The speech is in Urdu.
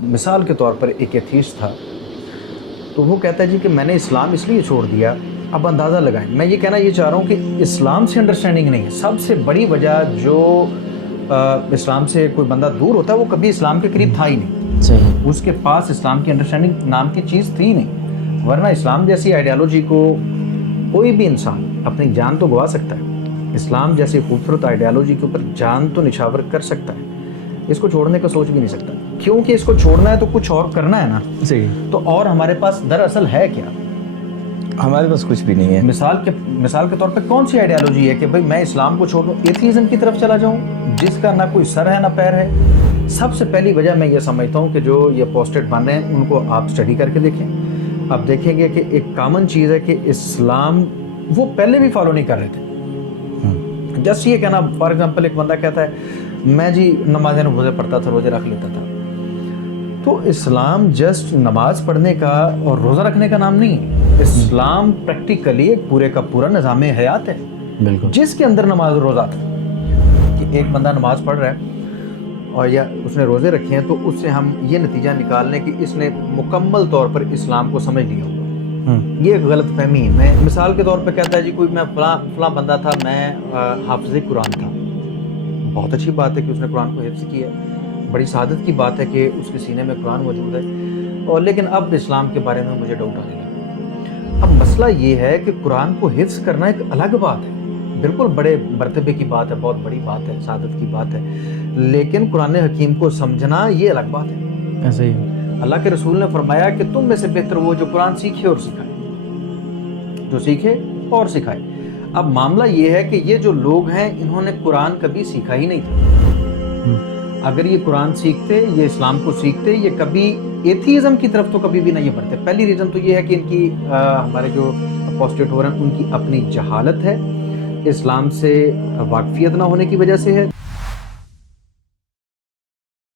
مثال کے طور پر ایک ایتھیسٹ تھا، تو وہ کہتا ہے جی کہ میں نے اسلام اس لیے چھوڑ دیا. اب اندازہ لگائیں، میں یہ کہنا یہ چاہ رہا ہوں کہ اسلام سے انڈرسٹینڈنگ نہیں ہے. سب سے بڑی وجہ جو اسلام سے کوئی بندہ دور ہوتا ہے وہ کبھی اسلام کے قریب تھا ہی نہیں. صحیح. اس کے پاس اسلام کی انڈرسٹینڈنگ نام کی چیز تھی نہیں، ورنہ اسلام جیسی آئیڈیالوجی کو کوئی بھی انسان اپنی جان تو گوا سکتا ہے. اسلام جیسی خوبصورت آئیڈیالوجی کے اوپر جان تو نچھاور کر سکتا ہے، اس کو چھوڑنے کا سوچ بھی نہیں سکتا، کیونکہ اس کو چھوڑنا ہے تو کچھ اور کرنا ہے نا. صحیح. تو اور ہمارے پاس دراصل ہے کیا؟ ہمارے پاس کچھ بھی نہیں ہے. مثال کے طور پہ کون سی آئیڈیالوجی ہے کہ بھئی میں اسلام کو چھوڑ دوں، ایتھیزم کی طرف چلا جاؤں جس کا نہ کوئی سر ہے نہ پیر ہے؟ سب سے پہلی وجہ میں یہ سمجھتا ہوں کہ جو یہ پوسٹڈ بن رہے ہیں ان کو آپ اسٹڈی کر کے دیکھیں. آپ دیکھیں گے کہ ایک کامن چیز ہے کہ اسلام وہ پہلے بھی فالو نہیں کر رہے تھے. جسٹ یہ کہنا، فار ایگزامپل ایک بندہ کہتا ہے میں جی نمازیں روزے پڑھتا تھا، روزے رکھ لیتا تھا. تو اسلام جسٹ نماز پڑھنے کا اور روزہ رکھنے کا نام نہیں ہے. اسلام پریکٹیکلی ایک پورے کا پورا نظام حیات ہے بالکل. جس کے اندر نماز روزہ تھا. کہ ایک بندہ نماز پڑھ رہا ہے اور یا اس نے روزے رکھے ہیں تو اس سے ہم یہ نتیجہ نکال لیں کہ اس نے مکمل طور پر اسلام کو سمجھ لیا ہوگا. یہ ایک غلط فہمی ہے. میں مثال کے طور پہ کہتا ہے جی کوئی میں فلاں بندہ تھا، میں حافظ قرآن تھا. بہت اچھی بات ہے کہ اس نے قرآن کو حفظ کیا، بڑی سعادت کی بات ہے کہ اس کے سینے میں قرآن موجود ہے، اور لیکن اب اسلام کے بارے میں مجھے ڈاؤٹ آنے لگا. اب مسئلہ یہ ہے کہ قرآن کو حفظ کرنا ایک الگ بات ہے، بالکل بڑے مرتبے کی بات ہے، بہت بڑی بات ہے، سعادت کی بات ہے، لیکن قرآن حکیم کو سمجھنا یہ الگ بات ہے. ایسے ہی. اللہ کے رسول نے فرمایا کہ تم میں سے بہتر وہ جو قرآن سیکھے اور سکھائے، جو سیکھے اور سکھائے. اب معاملہ یہ ہے کہ یہ جو لوگ ہیں انہوں نے قرآن کبھی سیکھا ہی نہیں تھا. اگر یہ قرآن سیکھتے، یہ اسلام کو سیکھتے، یہ کبھی ایتھیزم کی طرف تو کبھی بھی نہیں بڑھتے. پہلی ریزن تو یہ ہے کہ ان کی ہمارے جو اپوسٹیٹ ہو رہے ہیں ان کی اپنی جہالت ہے، اسلام سے واقفیت نہ ہونے کی وجہ سے ہے.